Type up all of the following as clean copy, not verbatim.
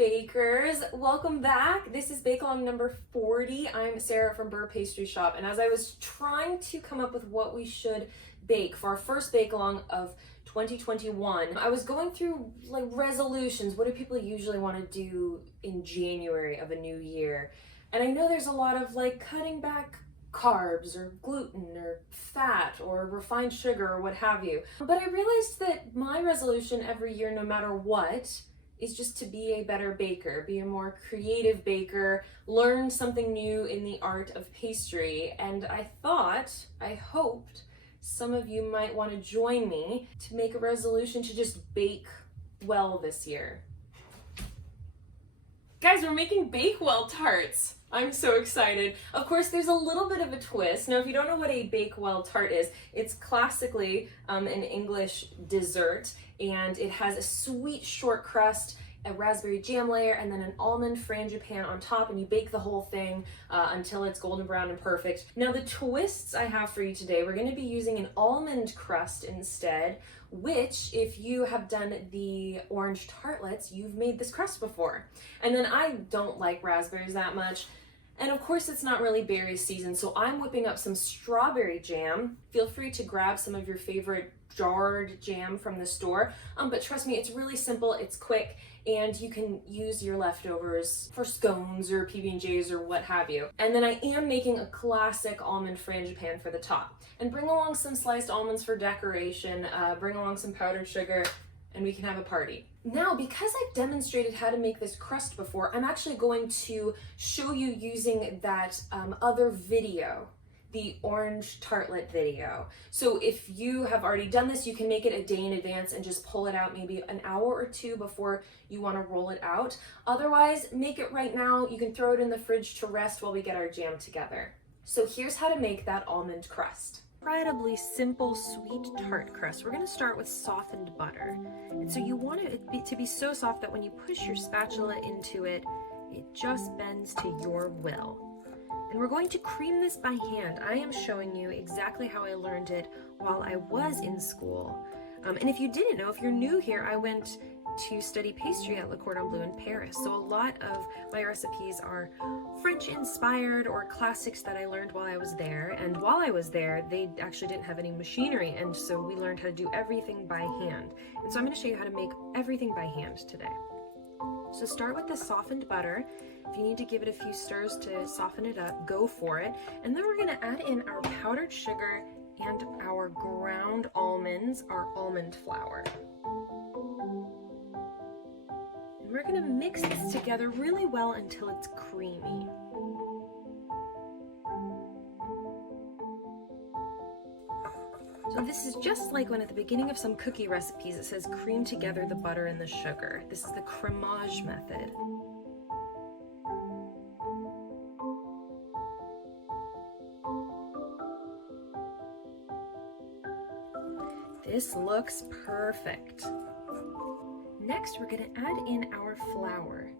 bakers, welcome back. This is bake along number 40. I'm Sarah from Beurre Pastry Shop, and as I was trying to come up with what we should bake for our first bake along of 2021, I was going through like resolutions. What do people usually want to do in January of a new year? And I know there's a lot of like cutting back carbs or gluten or fat or refined sugar or what have you. But I realized that my resolution every year, no matter what, is just to be a better baker, be a more creative baker, learn something new in the art of pastry. And I hoped some of you might want to join me to make a resolution to just bake well this year. Guys, we're making Bakewell Tarts. I'm so excited. Of course, there's a little bit of a twist. Now, if you don't know what a Bakewell Tart is, it's classically an English dessert, and it has a sweet short crust, a raspberry jam layer, and then an almond frangipane on top, and you bake the whole thing until it's golden brown and perfect. Now, the twists I have for you today, we're gonna be using an almond crust instead, which, if you have done the orange tartlets, you've made this crust before. And then I don't like raspberries that much. And of course, it's not really berry season, so I'm whipping up some strawberry jam. Feel free to grab some of your favorite jarred jam from the store, but trust me, it's really simple, it's quick, and you can use your leftovers for scones or PB&Js or what have you. And then I am making a classic almond frangipane for the top. And bring along some sliced almonds for decoration, bring along some powdered sugar, and we can have a party. Now, because I've demonstrated how to make this crust before, I'm actually going to show you using that other video, the orange tartlet video. So if you have already done this, you can make it a day in advance and just pull it out maybe an hour or two before you want to roll it out. Otherwise, make it right now. You can throw it in the fridge to rest while we get our jam together. So here's how to make that almond crust. Incredibly simple sweet tart crust. We're going to start with softened butter. And so you want it to be so soft that when you push your spatula into it, it just bends to your will. And we're going to cream this by hand. I am showing you exactly how I learned it while I was in school. And if you didn't know, if you're new here, I went to study pastry at Le Cordon Bleu in Paris. So a lot of my recipes are French inspired or classics that I learned while I was there. And while I was there, they actually didn't have any machinery. And so we learned how to do everything by hand. And so I'm going to show you how to make everything by hand today. So start with the softened butter. If you need to give it a few stirs to soften it up, go for it. And then we're going to add in our powdered sugar and our ground almonds, our almond flour. And we're going to mix this together really well until it's creamy. So this is just like when at the beginning of some cookie recipes it says cream together the butter and the sugar. This is the crémage method. This looks perfect. Next, we're going to add in our flour.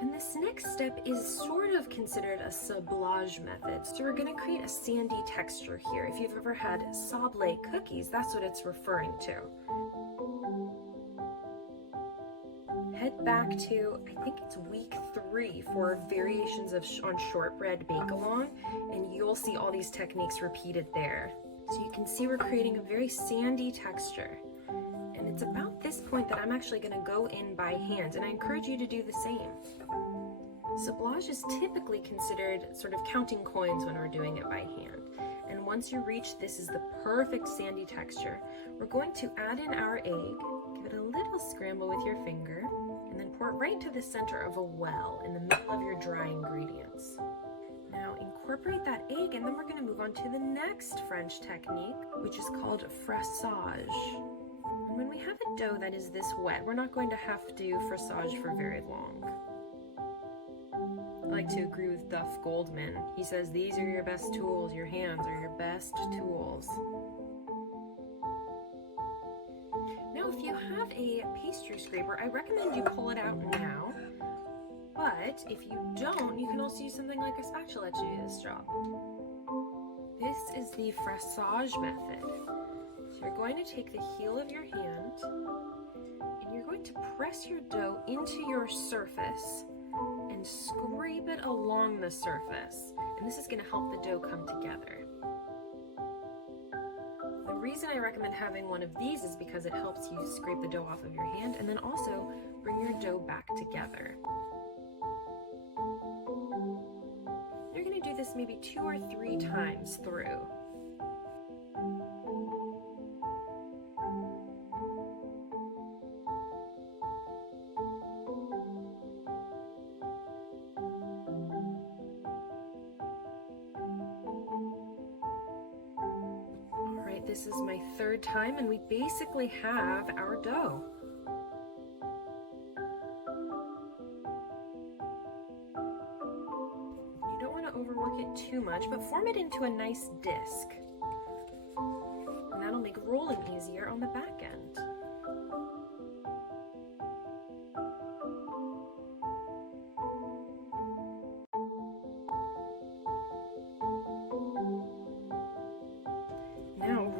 And this next step is sort of considered a sablage method. So we're going to create a sandy texture here. If you've ever had sablé cookies, that's what it's referring to. Head back to, I think it's week 3 for variations on shortbread bake-along, and you'll see all these techniques repeated there. So you can see we're creating a very sandy texture. And it's about this point that I'm actually going to go in by hand, and I encourage you to do the same. Sablage is typically considered sort of counting coins when we're doing it by hand. And once you reach this is the perfect sandy texture, we're going to add in our egg, give it a little scramble with your finger, and then pour it right into the center of a well in the middle of your dry ingredients. Now incorporate that egg, and then we're going to move on to the next French technique, which is called fraisage. And when we have a dough that is this wet, we're not going to have to do fraisage for very long. I like to agree with Duff Goldman. He says these are your best tools, your hands are your best tools. Now if you have a pastry scraper, I recommend you pull it out now. But if you don't, you can also use something like a spatula to do this job. This is the fraisage method. So So you're going to take the heel of your hand and you're going to press your dough into your surface and scrape it along the surface. And this is going to help the dough come together. The reason I recommend having one of these is because it helps you scrape the dough off of your hand and then also bring your dough back together. You're going to do this maybe 2 or 3 times through. This is my 3rd time and we basically have our dough. You don't want to overwork it too much, but form it into a nice disc. And that'll make rolling easier on the back end.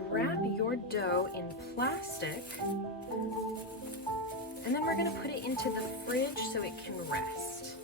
Wrap your dough in plastic and then we're going to put it into the fridge so it can rest.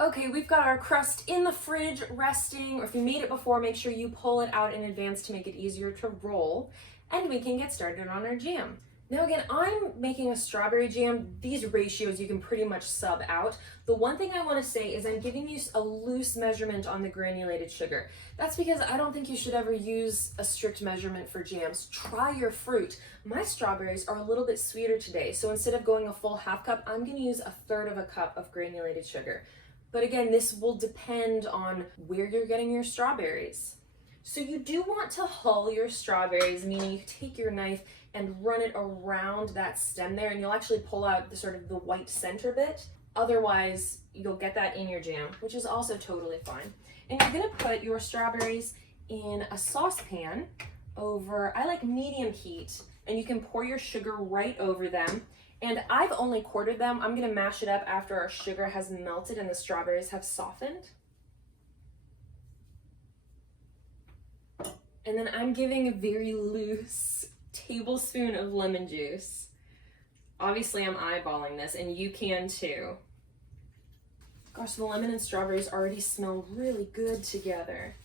Okay, we've got our crust in the fridge resting, or if you made it before, make sure you pull it out in advance to make it easier to roll, and we can get started on our jam. Now again, I'm making a strawberry jam. These ratios you can pretty much sub out. The one thing I want to say is I'm giving you a loose measurement on the granulated sugar. That's because I don't think you should ever use a strict measurement for jams. Try your fruit. My strawberries are a little bit sweeter today, so instead of going a full half cup, I'm going to use 1/3 of a cup of granulated sugar. But again, this will depend on where you're getting your strawberries. So you do want to hull your strawberries, meaning you take your knife and run it around that stem there, and you'll actually pull out the sort of the white center bit. Otherwise, you'll get that in your jam, which is also totally fine. And you're gonna put your strawberries in a saucepan over, I like medium heat, and you can pour your sugar right over them. And I've only quartered them. I'm gonna mash it up after our sugar has melted and the strawberries have softened. And then I'm giving a very loose tablespoon of lemon juice. Obviously I'm eyeballing this, and you can too. Gosh, the lemon and strawberries already smell really good together.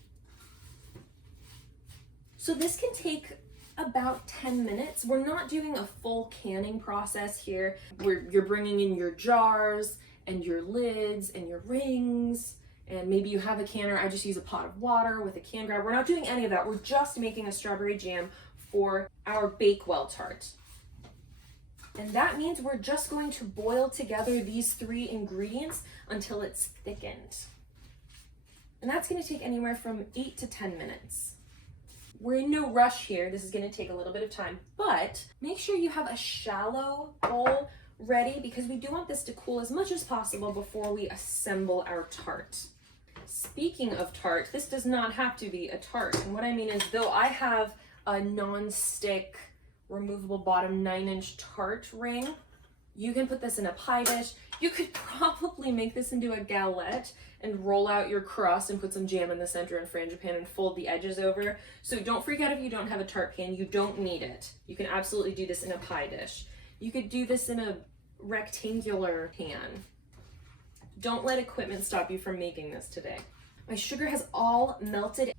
So this can take about 10 minutes. We're not doing a full canning process here, where you're bringing in your jars and your lids and your rings, and maybe you have a canner. I just use a pot of water with a can grab. We're not doing any of that. We're just making a strawberry jam for our Bakewell Tart. And that means we're just going to boil together these 3 ingredients until it's thickened. And that's going to take anywhere from 8 to 10 minutes. We're in no rush here. This is going to take a little bit of time, but make sure you have a shallow bowl ready, because we do want this to cool as much as possible before we assemble our tart. Speaking of tart, this does not have to be a tart. And what I mean is, though I have a non-stick removable bottom 9-inch tart ring, you can put this in a pie dish. You could probably make this into a galette and roll out your crust and put some jam in the center and frangipane and fold the edges over. So don't freak out if you don't have a tart pan. You don't need it. You can absolutely do this in a pie dish. You could do this in a rectangular pan. Don't let equipment stop you from making this today. My sugar has all melted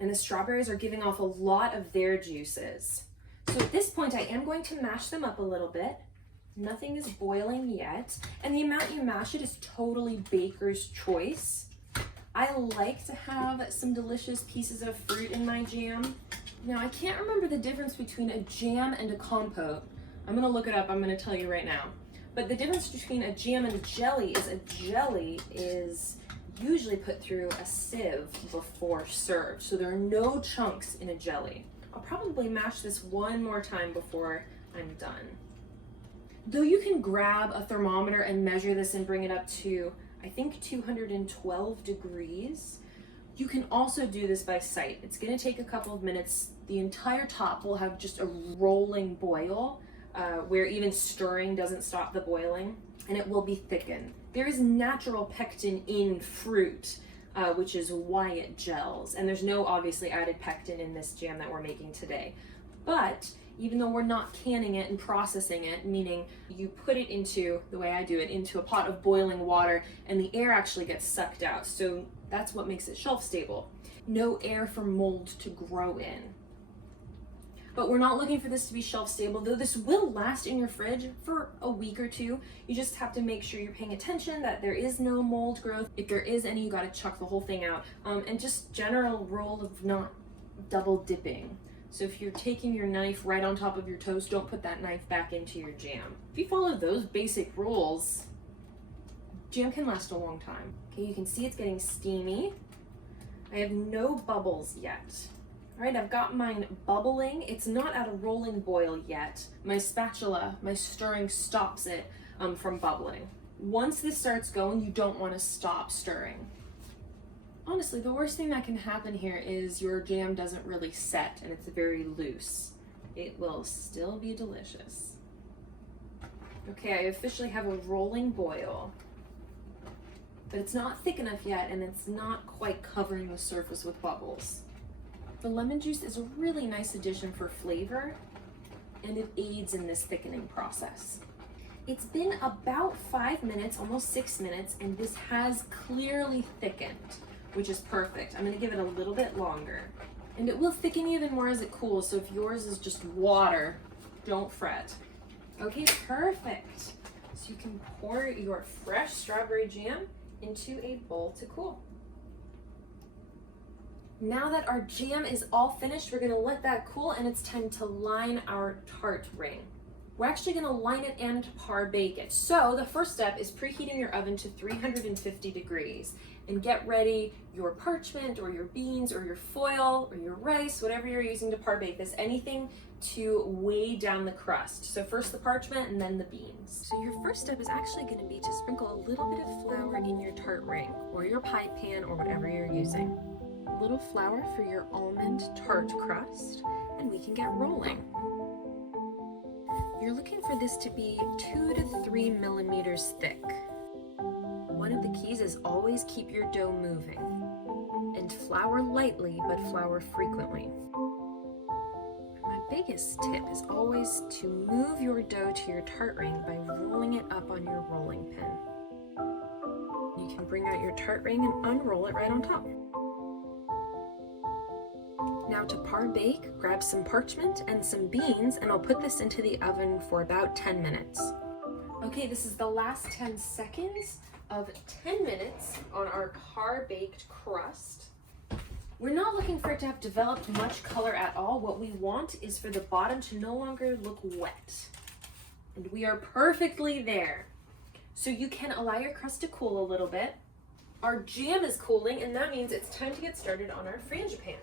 and the strawberries are giving off a lot of their juices. So at this point, I am going to mash them up a little bit. Nothing is boiling yet. And the amount you mash it is totally baker's choice. I like to have some delicious pieces of fruit in my jam. Now, I can't remember the difference between a jam and a compote. I'm gonna look it up, I'm gonna tell you right now. But the difference between a jam and a jelly is usually put through a sieve before served. So there are no chunks in a jelly. I'll probably mash this one more time before I'm done. Though you can grab a thermometer and measure this and bring it up to, I think, 212 degrees, you can also do this by sight. It's gonna take a couple of minutes. The entire top will have just a rolling boil where even stirring doesn't stop the boiling, and it will be thickened. There is natural pectin in fruit, which is why it gels. And there's no obviously added pectin in this jam that we're making today. But even though we're not canning it and processing it, meaning you put it into, the way I do it, into a pot of boiling water and the air actually gets sucked out. So that's what makes it shelf stable. No air for mold to grow in. But we're not looking for this to be shelf stable, though this will last in your fridge for a week or two. You just have to make sure you're paying attention that there is no mold growth. If there is any, you gotta chuck the whole thing out. And just general rule of not double dipping. So if you're taking your knife right on top of your toast, don't put that knife back into your jam. If you follow those basic rules, jam can last a long time. Okay, you can see it's getting steamy. I have no bubbles yet. All right, I've got mine bubbling. It's not at a rolling boil yet. My spatula, my stirring stops it from bubbling. Once this starts going, you don't want to stop stirring. Honestly, the worst thing that can happen here is your jam doesn't really set and it's very loose. It will still be delicious. Okay, I officially have a rolling boil, but it's not thick enough yet and it's not quite covering the surface with bubbles. The lemon juice is a really nice addition for flavor, and it aids in this thickening process. It's been about 5 minutes, almost 6 minutes, and this has clearly thickened, which is perfect. I'm gonna give it a little bit longer. And it will thicken even more as it cools, so if yours is just water, don't fret. Okay, perfect. So you can pour your fresh strawberry jam into a bowl to cool. Now that our jam is all finished, we're gonna let that cool and it's time to line our tart ring. We're actually gonna line it and par bake it. So the first step is preheating your oven to 350 degrees and get ready your parchment or your beans or your foil or your rice, whatever you're using to par bake this, anything to weigh down the crust. So first the parchment and then the beans. So your first step is actually gonna be to sprinkle a little bit of flour in your tart ring or your pie pan or whatever you're using. A little flour for your almond tart crust, and we can get rolling. You're looking for this to be 2 to 3 millimeters thick. One of the keys is always keep your dough moving, and flour lightly, but flour frequently. My biggest tip is always to move your dough to your tart ring by rolling it up on your rolling pin. You can bring out your tart ring and unroll it right on top. Now to par bake, grab some parchment and some beans, and I'll put this into the oven for about 10 minutes. Okay, this is the last 10 seconds of 10 minutes on our par baked crust. We're not looking for it to have developed much color at all. What we want is for the bottom to no longer look wet. And we are perfectly there. So you can allow your crust to cool a little bit. Our jam is cooling, and that means it's time to get started on our frangipane.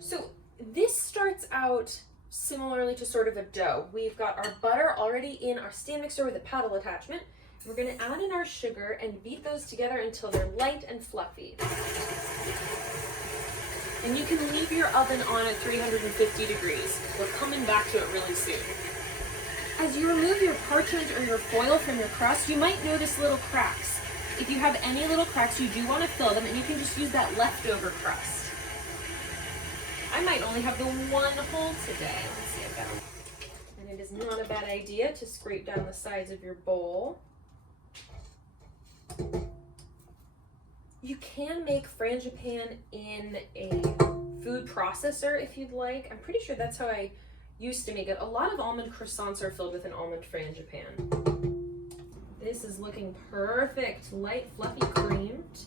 So this starts out similarly to sort of a dough. We've got our butter already in our stand mixer with a paddle attachment. We're going to add in our sugar and beat those together until they're light and fluffy. And you can leave your oven on at 350 degrees. We're coming back to it really soon. As you remove your parchment or your foil from your crust, you might notice little cracks. If you have any little cracks, you do want to fill them, and you can just use that leftover crust. I might only have the one hole today. Let's see, I've got them. And it is not a bad idea to scrape down the sides of your bowl. You can make frangipane in a food processor if you'd like. I'm pretty sure that's how I used to make it. A lot of almond croissants are filled with an almond frangipane. This is looking perfect, light, fluffy, creamed.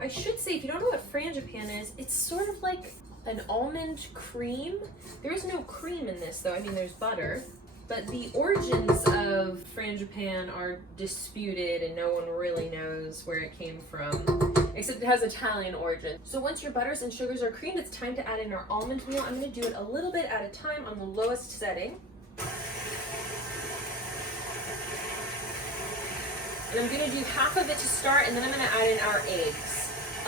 I should say, if you don't know what frangipane is, it's sort of like an almond cream. There is no cream in this though, I mean there's butter, but the origins of frangipane are disputed and no one really knows where it came from, except it has Italian origin. So once your butters and sugars are creamed, it's time to add in our almond meal. I'm gonna do it a little bit at a time on the lowest setting. And I'm gonna do half of it to start, and then I'm gonna add in our eggs.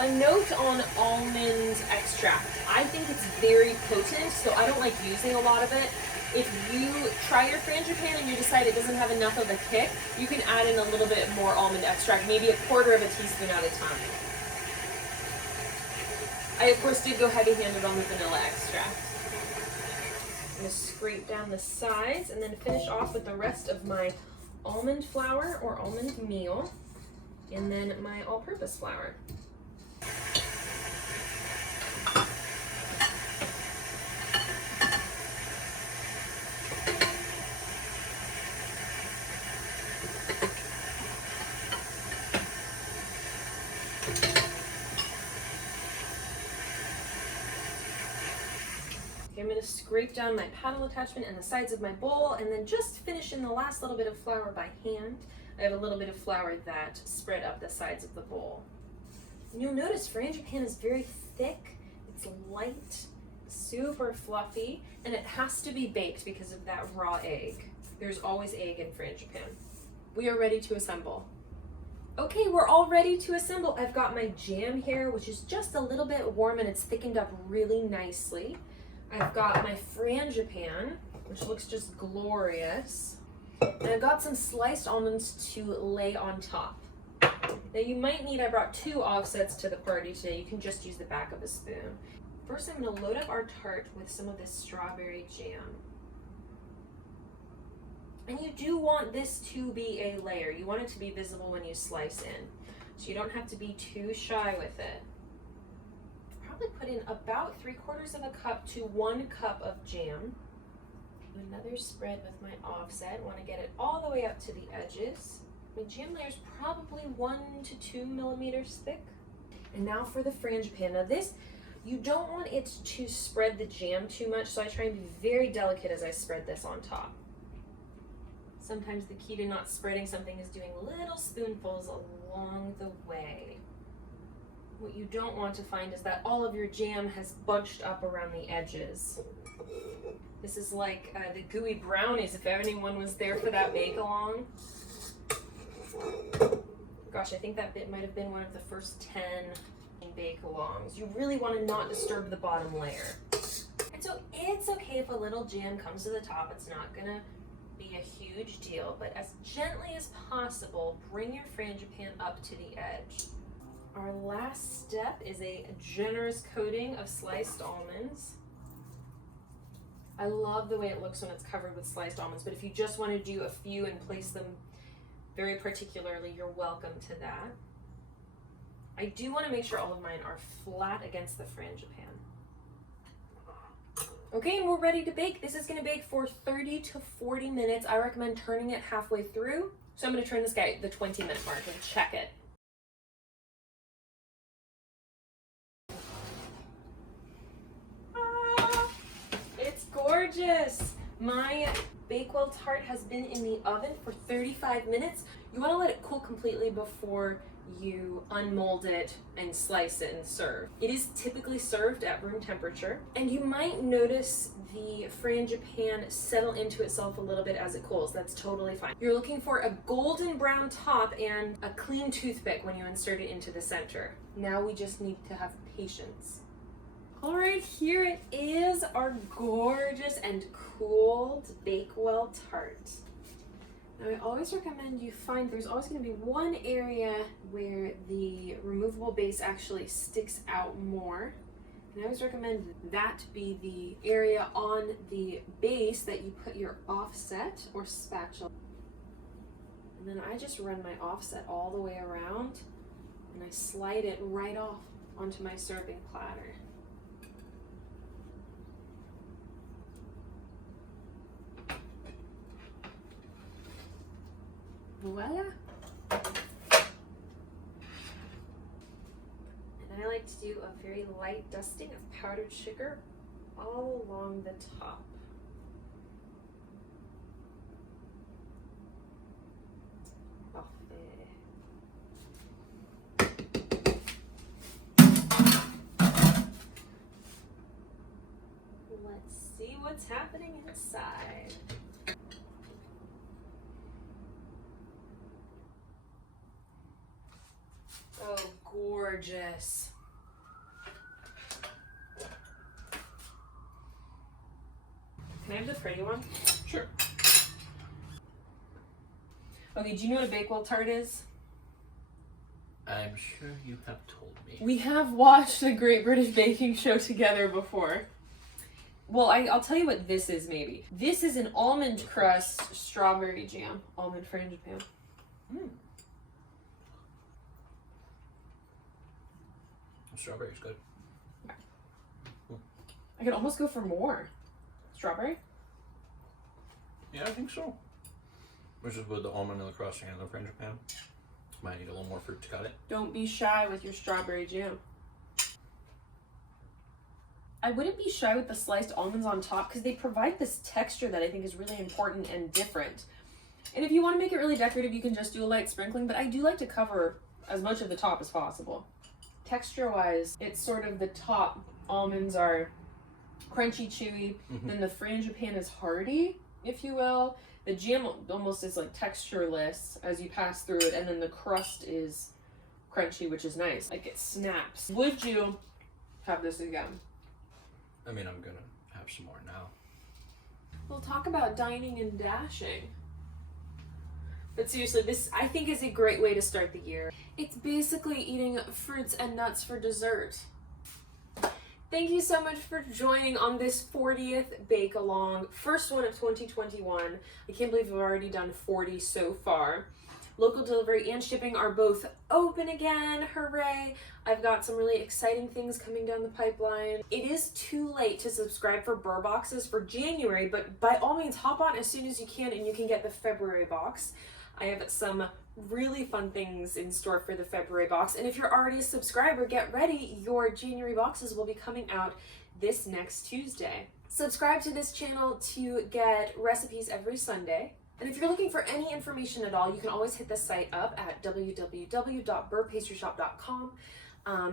A note on almond extract. I think it's very potent, so I don't like using a lot of it. If you try your frangipane and you decide it doesn't have enough of a kick, you can add in a little bit more almond extract, maybe 1/4 of a teaspoon at a time. I, of course, did go heavy-handed on the vanilla extract. I'm going to scrape down the sides and then finish off with the rest of my almond flour or almond meal, and then my all-purpose flour. I'm going to scrape down my paddle attachment and the sides of my bowl, and then just finish in the last little bit of flour by hand. I have a little bit of flour that spread up the sides of the bowl. And you'll notice frangipane is very thick, it's light, super fluffy, and it has to be baked because of that raw egg. There's always egg in frangipane. We are ready to assemble. Okay, we're all ready to assemble. I've got my jam here, which is just a little bit warm and it's thickened up really nicely. I've got my frangipane, which looks just glorious. And I've got some sliced almonds to lay on top. Now you might need, I brought 2 offsets to the party today. You can just use the back of a spoon. First, I'm gonna load up our tart with some of this strawberry jam. And you do want this to be a layer. You want it to be visible when you slice in. So you don't have to be too shy with it. Put in about 3/4 of a cup to 1 cup of jam. Another spread with my offset. Want to get it all the way up to the edges. My jam layer is probably 1 to 2 millimeters thick. And now for the frangipane. Now this, you don't want it to spread the jam too much, so I try and be very delicate as I spread this on top. Sometimes the key to not spreading something is doing little spoonfuls along the way. What you don't want to find is that all of your jam has bunched up around the edges. This is like the gooey brownies, if anyone was there for that bake-along. Gosh, I think that bit might have been one of the first 10 bake-alongs. You really want to not disturb the bottom layer. And so it's okay if a little jam comes to the top. It's not going to be a huge deal, but as gently as possible, bring your frangipane up to the edge. Our last step is a generous coating of sliced almonds. I love the way it looks when it's covered with sliced almonds, but if you just want to do a few and place them very particularly, you're welcome to that. I do want to make sure all of mine are flat against the frangipane. Okay, and we're ready to bake. This is going to bake for 30 to 40 minutes. I recommend turning it halfway through. So I'm going to turn this guy at the 20-minute mark and check it. Gorgeous! My Bakewell Tart has been in the oven for 35 minutes. You want to let it cool completely before you unmold it and slice it and serve. It is typically served at room temperature, and you might notice the frangipane settle into itself a little bit as it cools. That's totally fine. You're looking for a golden brown top and a clean toothpick when you insert it into the center. Now we just need to have patience. All right, here it is, our gorgeous and cooled Bakewell Tart. Now I always recommend you find there's always going to be one area where the removable base actually sticks out more. And I always recommend that be the area on the base that you put your offset or spatula. And then I just run my offset all the way around and I slide it right off onto my serving platter. Voila! And I like to do a very light dusting of powdered sugar all along the top. Let's see what's happening inside. Oh, gorgeous. Can I have the pretty one? Sure. Okay, do you know what a Bakewell Tart is? I'm sure you have told me. We have watched a Great British Baking Show together before. Well, I'll tell you what this is maybe. This is an almond crust strawberry jam. Almond frangipane. Strawberry's good. I could almost go for more. Strawberry? Yeah, I think so. Which is with the almond and the crust and the frangipane. Might need a little more fruit to cut it. Don't be shy with your strawberry jam. I wouldn't be shy with the sliced almonds on top because they provide this texture that I think is really important and different. And if you want to make it really decorative, you can just do a light sprinkling, but I do like to cover as much of the top as possible. Texture-wise, it's sort of the top. Almonds are crunchy, chewy, then the frangipane is hearty, if you will. The jam almost is like textureless as you pass through it, and then the crust is crunchy, which is nice. Like it snaps. Would you have this again? I mean, I'm gonna have some more now. We'll talk about dining and dashing. But seriously, this I think is a great way to start the year. It's basically eating fruits and nuts for dessert. Thank you so much for joining on this 40th Bake Along, first one of 2021. I can't believe we've already done 40 so far. Local delivery and shipping are both open again, hooray! I've got some really exciting things coming down the pipeline. It is too late to subscribe for Beurre boxes for January, but by all means hop on as soon as you can and you can get the February box. I have some really fun things in store for the February box, and if you're already a subscriber, get ready, your January boxes will be coming out this next Tuesday. Subscribe to this channel to get recipes every Sunday. And if you're looking for any information at all, you can always hit the site up at www.beurrepastrishop.com.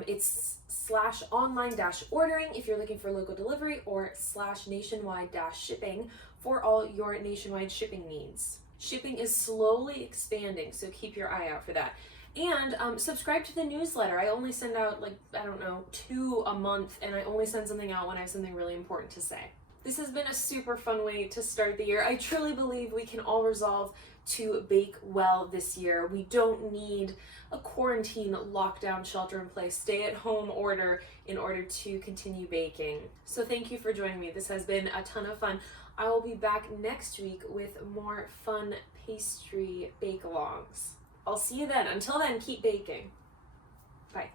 It's /online-ordering if you're looking for local delivery, or /nationwide-shipping for all your nationwide shipping needs. Shipping is slowly expanding, so keep your eye out for that. And subscribe to the newsletter. I only send out 2 a month, and I only send something out when I have something really important to say. This has been a super fun way to start the year. I truly believe we can all resolve to bake well this year. We don't need a quarantine, lockdown, shelter-in-place, stay-at-home order in order to continue baking. So thank you for joining me. This has been a ton of fun. I will be back next week with more fun pastry bake-alongs. I'll see you then. Until then, keep baking. Bye.